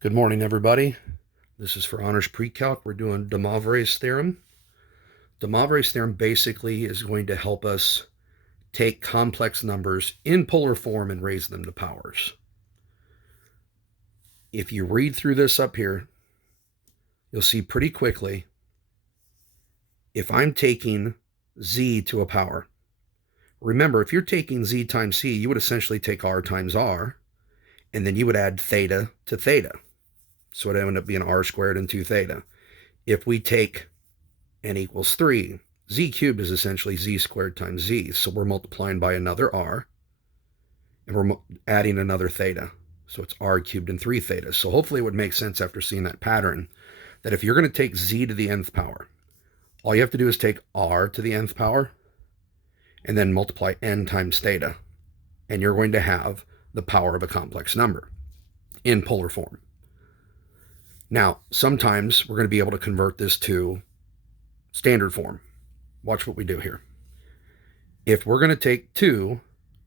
Good morning, everybody. This is for Honors Pre-Calc. We're doing De Moivre's theorem. De Moivre's theorem basically is going to help us take complex numbers in polar form and raise them to powers. If you read through this up here, you'll see pretty quickly, if I'm taking z to a power, remember, if you're taking z times c, you would essentially take r times r, and then you would add theta to theta. So it would end up being r squared and 2 theta. If we take n equals 3, z cubed is essentially z squared times z. So we're multiplying by another r, and we're adding another theta. So it's r cubed and 3 theta. So hopefully it would make sense after seeing that pattern that if you're going to take z to the nth power, all you have to do is take r to the nth power and then multiply n times theta, and you're going to have the power of a complex number in polar form. Now, sometimes we're going to be able to convert this to standard form. Watch what we do here. If we're going to take 2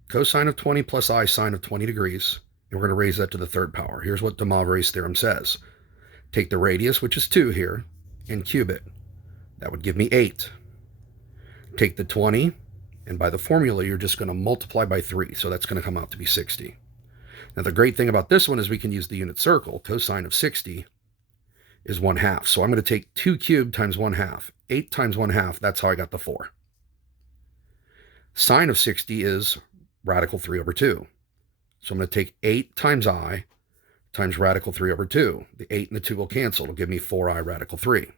cosine of 20 plus I sine of 20 degrees, and we're going to raise that to the third power. Here's what De Moivre's theorem says. Take the radius, which is 2 here, and cube it. That would give me 8. Take the 20, and by the formula, you're just going to multiply by 3, so that's going to come out to be 60. Now, the great thing about this one is we can use the unit circle. Cosine of 60 is 1/2. So I'm going to take 2 cubed times 1/2. 8 times 1/2, that's how I got the 4. Sine of 60 is radical 3 over 2. So I'm going to take 8 times I times radical 3 over 2. The 8 and the 2 will cancel. It'll give me 4i radical 3.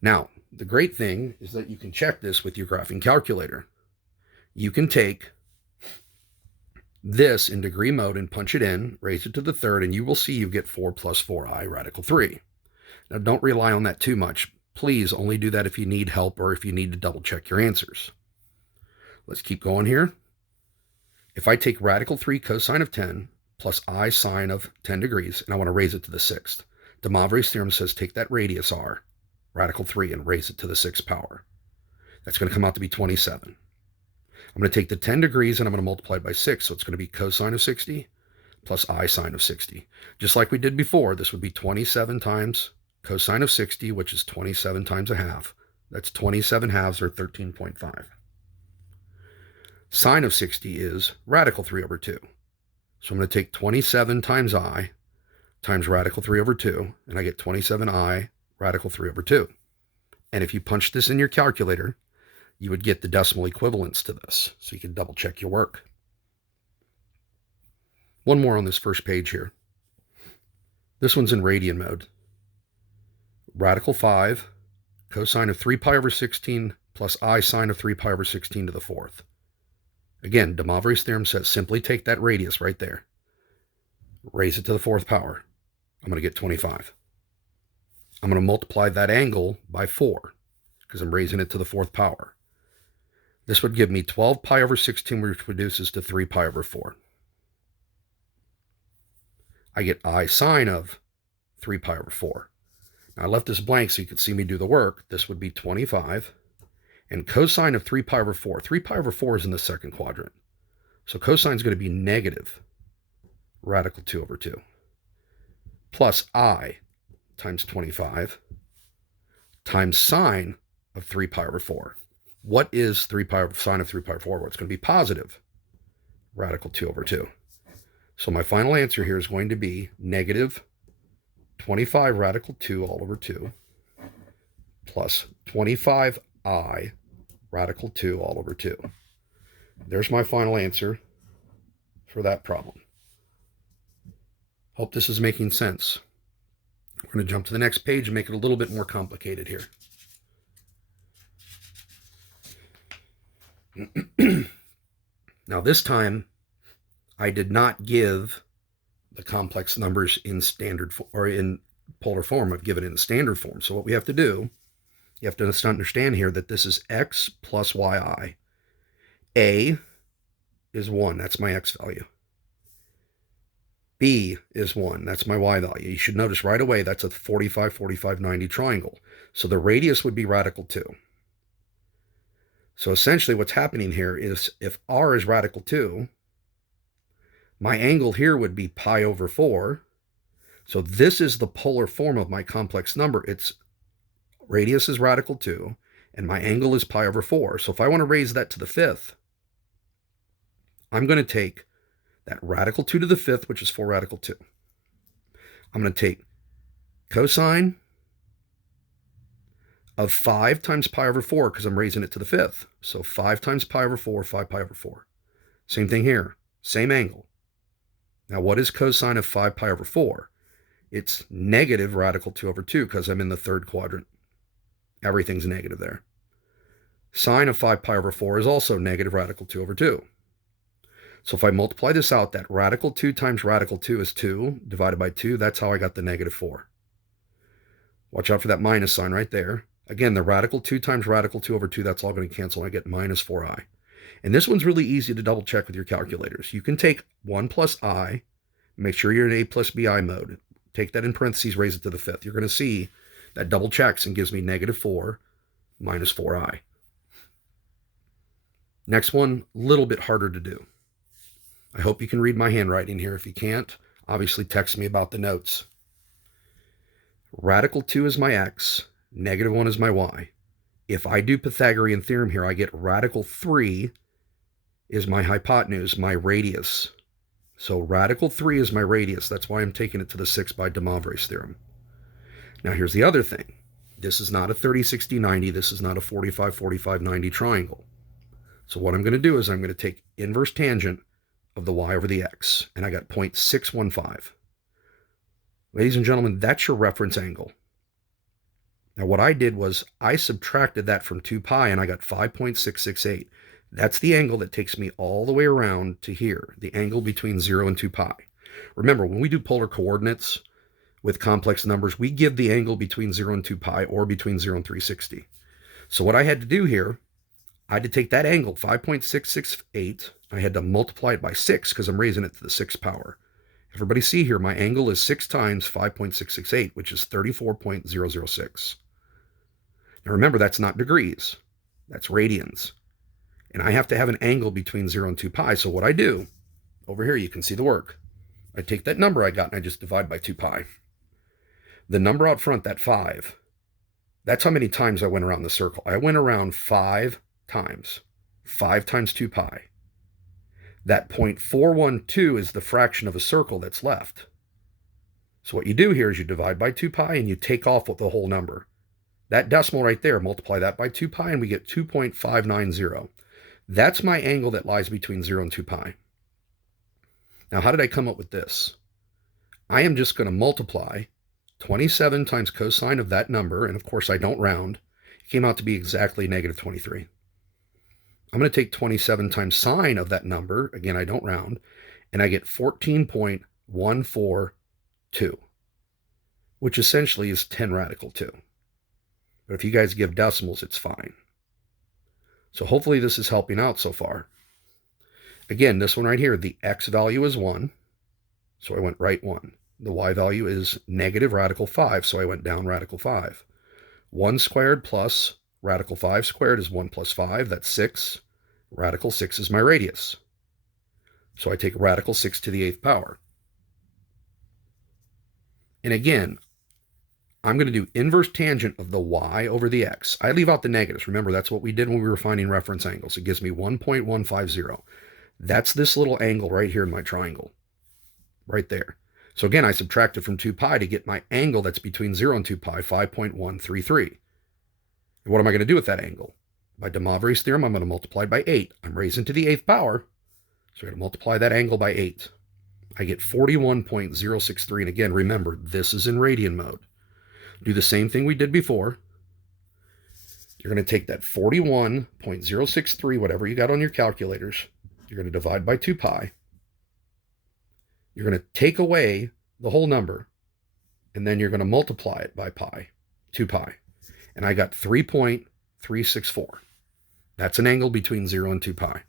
Now, the great thing is that you can check this with your graphing calculator. You can take this in degree mode and punch it in, raise it to the third, and you will see you get 4 plus 4i radical 3. Now, don't rely on that too much. Please only do that if you need help or if you need to double check your answers. Let's keep going here. If I take radical 3 cosine of 10 plus I sine of 10 degrees, and I want to raise it to the sixth, De Moivre's theorem says take that radius r, radical 3, and raise it to the sixth power. That's going to come out to be 27. I'm going to take the 10 degrees and I'm going to multiply it by 6, so it's going to be cosine of 60 plus I sine of 60. Just like we did before, this would be 27 times cosine of 60, which is 27 times a half. That's 27 halves, or 13.5. Sine of 60 is radical 3 over 2. So I'm going to take 27 times I times radical 3 over 2, and I get 27i radical 3 over 2. And if you punch this in your calculator, you would get the decimal equivalents to this, so you can double check your work. One more on this first page here. This one's in radian mode. Radical 5 cosine of 3 pi over 16 plus I sine of 3 pi over 16 to the fourth. Again, De Moivre's theorem says simply take that radius right there, raise it to the fourth power. I'm going to get 25. I'm going to multiply that angle by 4 because I'm raising it to the fourth power. This would give me 12 pi over 16, which reduces to 3 pi over 4. I get I sine of 3 pi over 4. Now, I left this blank so you could see me do the work. This would be 25. And cosine of 3 pi over 4. 3 pi over 4 is in the second quadrant. So cosine is going to be negative radical 2 over 2. Plus I times 25 times sine of 3 pi over 4. What is 3 pi over sine of 3 pi over 4? Well, it's going to be positive radical 2 over 2. So my final answer here is going to be negative 25 radical 2 all over 2 plus 25i radical 2 all over 2. There's my final answer for that problem. Hope this is making sense. We're going to jump to the next page and make it a little bit more complicated here. Now, this time, I did not give the complex numbers in standard or in polar form. I've given it in standard form. So what we have to do, you have to understand here that this is x plus yi. A is 1. That's my x value. B is 1. That's my y value. You should notice right away that's a 45, 45, 90 triangle. So the radius would be radical 2. So essentially what's happening here is if r is radical 2, my angle here would be pi over 4, So this is the polar form of my complex number. Its radius is radical 2, and my angle is pi over 4. So if I want to raise that to the fifth, I'm going to take that radical 2 to the fifth, which is 4 radical 2. I'm going to take cosine of 5 times pi over 4 because I'm raising it to the fifth. So 5 times pi over 4, 5 pi over 4. Same thing here, same angle. Now what is cosine of 5 pi over 4? It's negative radical 2 over 2 because I'm in the third quadrant. Everything's negative there. Sine of 5 pi over 4 is also negative radical 2 over 2. So if I multiply this out, that radical 2 times radical 2 is 2 divided by 2. That's how I got the negative 4. Watch out for that minus sign right there. Again, the radical 2 times radical 2 over 2, that's all going to cancel. I get minus 4i. And this one's really easy to double check with your calculators. You can take 1 plus I, make sure you're in A plus BI mode. Take that in parentheses, raise it to the fifth. You're going to see that double checks and gives me negative 4 minus 4i. Next one, a little bit harder to do. I hope you can read my handwriting here. If you can't, obviously text me about the notes. Radical 2 is my x, negative 1 is my y. If I do Pythagorean theorem here, I get radical 3 is my hypotenuse, my radius. So radical 3 is my radius. That's why I'm taking it to the 6 by de Moivre's theorem. Now here's the other thing. This is not a 30, 60, 90. This is not a 45, 45, 90 triangle. So what I'm going to do is I'm going to take inverse tangent of the y over the x, and I got 0.615. Ladies and gentlemen, that's your reference angle. Now what I did was I subtracted that from 2 pi and I got 5.668. That's the angle that takes me all the way around to here, the angle between 0 and 2 pi. Remember, when we do polar coordinates with complex numbers, we give the angle between 0 and 2 pi or between 0 and 360. So what I had to do here, I had to take that angle, 5.668, I had to multiply it by 6 because I'm raising it to the 6th power. Everybody see here, my angle is 6 times 5.668, which is 34.006. Now remember, that's not degrees, that's radians. And I have to have an angle between 0 and 2 pi. So what I do, over here you can see the work. I take that number I got and I just divide by 2 pi. The number out front, that 5, that's how many times I went around the circle. I went around 5 times. 5 times 2 pi. That 0.412 is the fraction of a circle that's left. So what you do here is you divide by 2 pi and you take off with the whole number. That decimal right there, multiply that by 2 pi and we get 2.590. That's my angle that lies between 0 and 2 pi. Now, how did I come up with this? I am just going to multiply 27 times cosine of that number, and of course I don't round. It came out to be exactly negative 23. I'm going to take 27 times sine of that number, again I don't round, and I get 14.142, which essentially is 10 radical 2. But if you guys give decimals, it's fine. So hopefully this is helping out so far. Again, this one right here, the x value is 1, so I went right 1. The y value is negative radical 5, so I went down radical 5. 1 squared plus radical 5 squared is 1 plus 5, that's 6. Radical 6 is my radius. So I take radical 6 to the 8th power. And again, I'm going to do inverse tangent of the y over the x. I leave out the negatives. Remember, that's what we did when we were finding reference angles. It gives me 1.150. That's this little angle right here in my triangle. Right there. So again, I subtracted from 2 pi to get my angle that's between 0 and 2 pi, 5.133. And what am I going to do with that angle? By de Moivre's theorem, I'm going to multiply by 8. I'm raising to the 8th power, so I'm going to multiply that angle by 8. I get 41.063. And again, remember, this is in radian mode. Do the same thing we did before. You're going to take that 41.063, whatever you got on your calculators. You're going to divide by 2 pi. You're going to take away the whole number, and then you're going to multiply it by pi, 2 pi. And I got 3.364. That's an angle between 0 and 2 pi.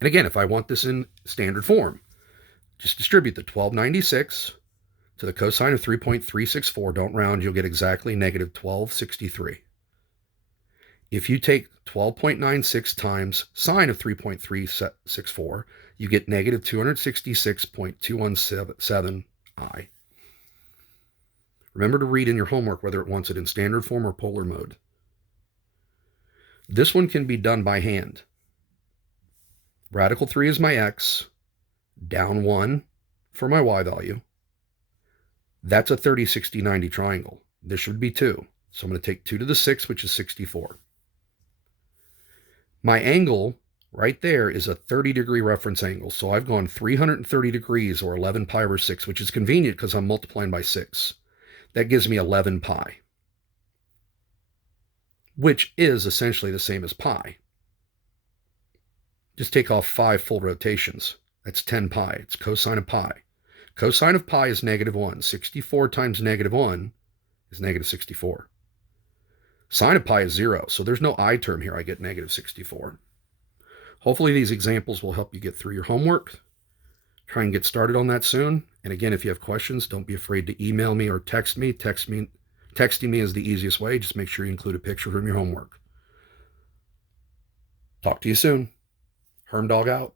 And again, if I want this in standard form, just distribute the 1296 to the cosine of 3.364. Don't round, you'll get exactly negative 1263. If you take 12.96 times sine of 3.364, you get negative 266.217i. Remember to read in your homework whether it wants it in standard form or polar mode. This one can be done by hand. Radical 3 is my x, down 1 for my y value. That's a 30, 60, 90 triangle. This should be 2. So I'm going to take 2 to the 6, which is 64. My angle right there is a 30-degree reference angle. So I've gone 330 degrees, or 11 pi over 6, which is convenient because I'm multiplying by 6. That gives me 11 pi, which is essentially the same as pi. Just take off 5 full rotations. That's 10 pi. It's cosine of pi. Cosine of pi is -1. 64 times -1 is -64. Sine of pi is 0, so there's no I term here. I get -64. Hopefully these examples will help you get through your homework. Try and get started on that soon. And again, if you have questions, don't be afraid to email me or text me. Texting me is the easiest way. Just make sure you include a picture from your homework. Talk to you soon. Hermdog out.